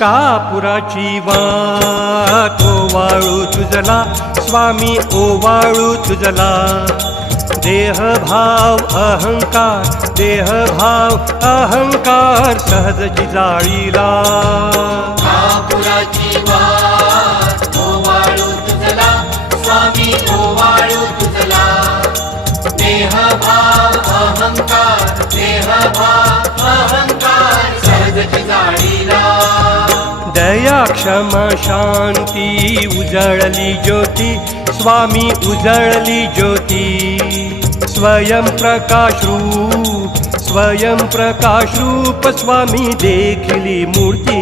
कापुराची वाट ओवाळू तुझला स्वामी ओवाळू तुझला देहभाव अहंकार सहजची जाळीला कापुराची वाट ओवाळू तुझला स्वामी ओवाळू तुझला देहभाव अहंकार सहजची जाळीला दया क्षमा शांती उजळली ज्योती स्वामी उजळली ज्योती स्वयं प्रकाश रूप स्वामी देखली मूर्ती